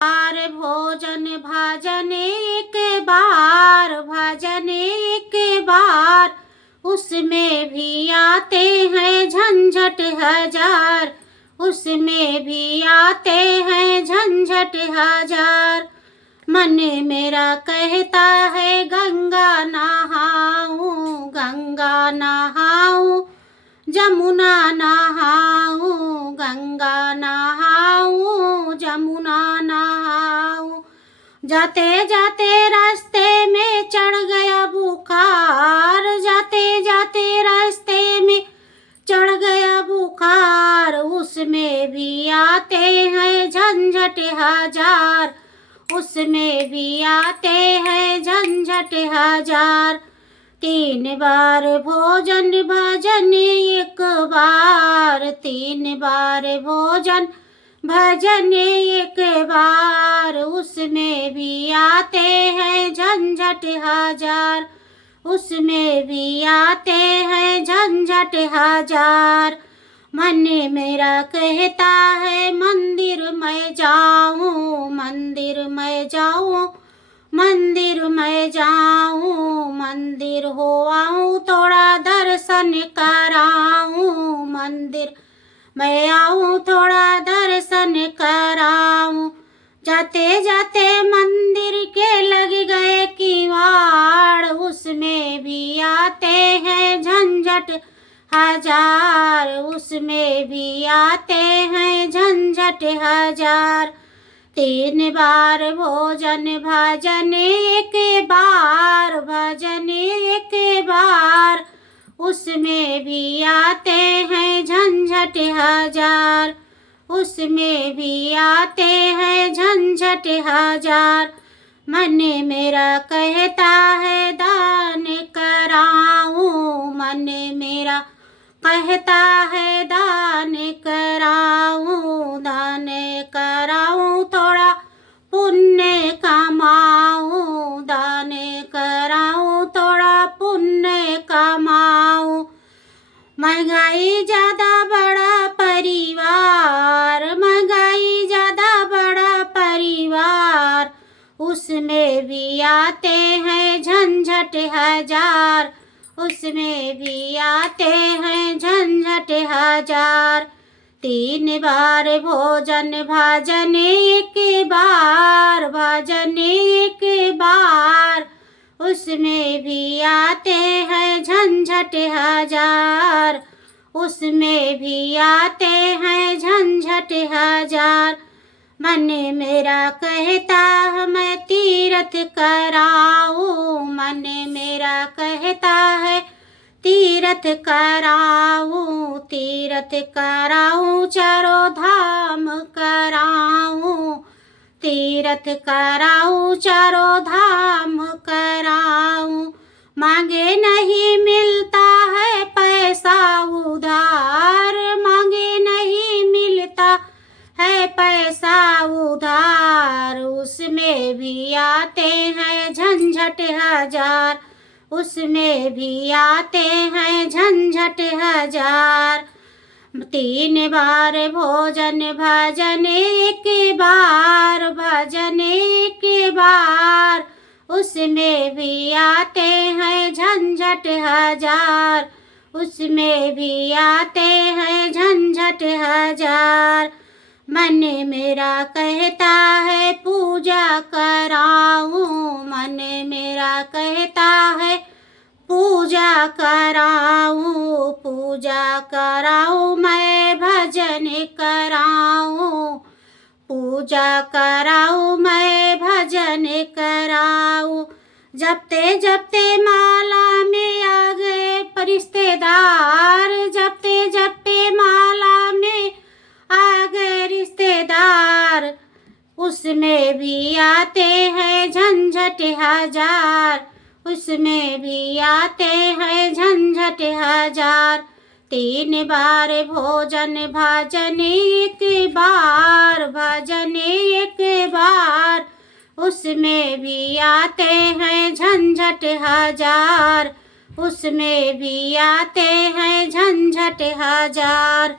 बार भोजन भाजन एक बार, भजन एक बार, उसमें भी आते हैं झंझट हजार, उसमें भी आते हैं झंझट हजार। मन मेरा कहता है गंगा नहाऊं, गंगा नहाऊं, जमुना नहाऊं, गंगा नहाऊं, जमुना नहाऊं। जाते जाते रास्ते में चढ़ गया बुखार, जाते जाते रास्ते में चढ़ गया बुखार, उसमें भी आते हैं झंझट हजार, उसमें भी आते हैं झंझट हजार। 3 बार भोजन भजन एक बार, 3 बार भोजन भजन एक बार, उसमें भी आते हैं झंझट हजार, उसमें भी आते हैं झंझट हजार। मन मेरा कहता है मंदिर में जाऊं, मंदिर में जाऊं, मंदिर में जाऊं, मंदिर हो आऊं, थोड़ा दर्शन कराऊं, मंदिर मैं आऊं, थोड़ा दर्शन कराऊं। जाते जाते मंदिर के लग गए किवाड़, उसमें भी आते हैं झंझट हजार, उसमें भी आते हैं झंझट हजार। 3 बार भोजन भजन एक बार, भजन एक बार, उसमें भी आते हैं झंझट हजार, उसमें भी आते हैं झंझट हजार। मन मेरा कहता है दान कराऊं, मन मेरा कहता है दान कराऊं, दान कराऊं, थोड़ा पुण्य कमाऊं, दान कराऊं, थोड़ा पुण्य कमाऊं। महंगाई ज्यादा बड़ा परिवार, महंगाई ज्यादा बड़ा परिवार, उसमें भी आते हैं झंझट हजार, उसमें भी आते हैं झंझट हजार। 3 बार भोजन भजन एक बार, भजन एक बार, उसमें भी आते हैं झंझट हजार, उसमें भी आते हैं झंझट हजार। मन मेरा कहता है मैं तीरथ कराऊं, मन मेरा कहता है तीरथ कराऊं, तीरथ कराऊं, चारों धाम कराऊं, तीरथ कराऊं, चारों धाम कराऊं। मांगे नहीं मिलता है पैसा उधार, मांगे नहीं मिलता है पैसा उधार, उसमें भी आते हैं झंझट हजार, उसमें भी आते हैं झंझट हजार। 3 बार भोजन भजन एक बार, भजन एक बार, उसमें भी आते हैं झंझट हजार, उसमें भी आते हैं झंझट हजार। मन मेरा कहता है पूजा कराऊं, मन मेरा कहता है पूजा कराऊं, पूजा कराऊं, मैं भजन कराऊं, पूजा कराऊं, मैं भजन कराऊं। जपते जपते माला में आ गए रिश्तेदार, जपते जपते माला में आ गए रिश्तेदार, उसमें भी आते हैं झंझट हजार, उसमें भी आते हैं झंझट हजार। 3 बार भोजन भजन एक बार, भजन एक बार, उसमें भी आते हैं झंझट हजार, उसमें भी आते हैं झंझट हजार।